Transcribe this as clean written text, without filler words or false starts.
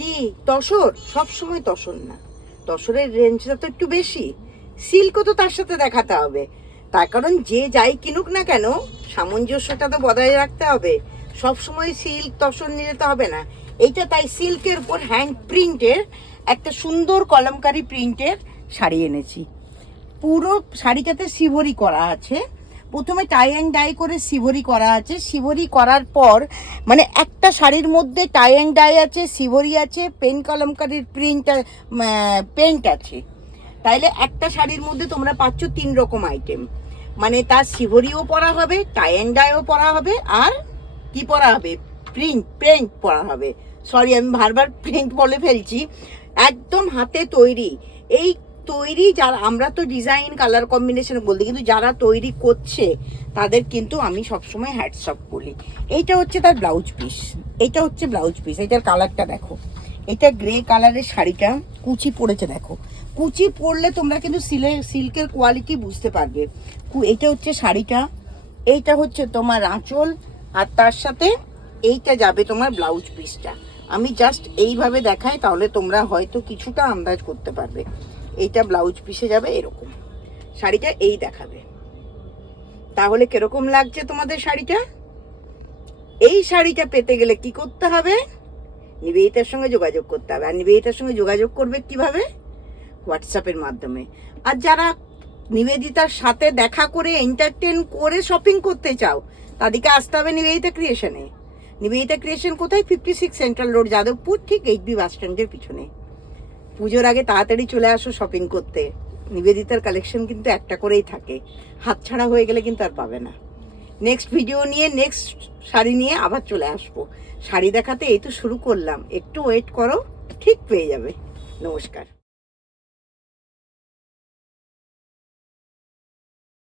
কি তসর? সব সময় তসর না, তসরের রেঞ্জটা তো একটু বেশি। সিল্কও তো তার সাথে দেখাতে হবে, তার কারণ যে যাই কিনুক না কেন সামঞ্জস্যটা তো বজায় রাখতে হবে। সব সময় সিল্ক তসর নিলে তো হবে না। এইটা তাই সিল্কের উপর হ্যান্ড প্রিন্টের একটা সুন্দর কলমকারি প্রিন্টের শাড়ি এনেছি। পুরো শাড়িটাতে সিভরি করা আছে, প্রথমে টাই অ্যান্ড ডাই করে সিভরি করা আছে। সিভরি করার পর মানে একটা শাড়ির মধ্যে টাই অ্যান্ড ডাই আছে, সিভরি আছে, পেন কলমকারির পেন্ট আছে। তাইলে একটা শাড়ির মধ্যে তোমরা পাচ্ছ 3 রকম আইটেম। মানে তার সিভরিও পরা হবে, টাই অ্যান্ড ডাইও পরা হবে, আর কি পরা হবে, প্রিন্ট পরা হবে। সরি, আমি বারবার প্রিন্ট বলে ফেলছি। একদম হাতে তৈরি। এই তৈরি যারা, আমরা তো ডিজাইন কালার কম্বিনেশন বলতে, কিন্তু যারা তৈরি করছে তাদের কিন্তু আমি সবসময় হ্যাটস অফ বলি। এইটা হচ্ছে তার ব্লাউজ পিস, এইটা হচ্ছে ব্লাউজ পিস। এটার কালারটা দেখো, এটা গ্রে কালারের শাড়িটা কুচি পড়েছে দেখো। কুচি পরলে তোমরা কিন্তু সিল্কের কোয়ালিটি বুঝতে পারবে। এইটা হচ্ছে শাড়িটা, এইটা হচ্ছে তোমার আঁচল, আর তার সাথে এইটা যাবে তোমার ব্লাউজ পিসটা। আমি জাস্ট এইভাবে দেখাই, তাহলে তোমরা হয়তো কিছুটা আন্দাজ করতে পারবে। এইটা ব্লাউজ পিসে যাবে এরকম, শাড়িটা এই দেখাবে। তাহলে কিরকম লাগছে তোমাদের শাড়িটা? এই শাড়িটা পেতে গেলে কি করতে হবে? নিবেদিতার সঙ্গে যোগাযোগ করতে হবে। আর নিবেদিতার সঙ্গে যোগাযোগ করবে কিভাবে? হোয়াটসঅ্যাপের মাধ্যমে। আর যারা নিবেদিতার সাথে দেখা করে এন্টারটেন করে শপিং করতে চাও, তাদেরকে আসতে হবে নিবেদিতা ক্রিয়েশনে। নিবেদিতা ক্রিয়েশন কোথায়? 56 সেন্ট্রাল রোড, যাদবপুর, ঠিক এইচবি বাস স্ট্যান্ডের পিছনে। পুজোর আগে তাড়াতাড়ি চলে আসো শপিং করতে। নিবেদিতার কালেকশন কিন্তু একটা করেই থাকে, হাতছাড়া হয়ে গেলে কিন্তু আর পাবে না। নেক্সট ভিডিও নিয়ে, নেক্সট শাড়ি নিয়ে আবার চলে আসবো। শাড়ি দেখাতে এই তো শুরু করলাম, একটু ওয়েট করো, ঠিক পেয়ে যাবে। নমস্কার।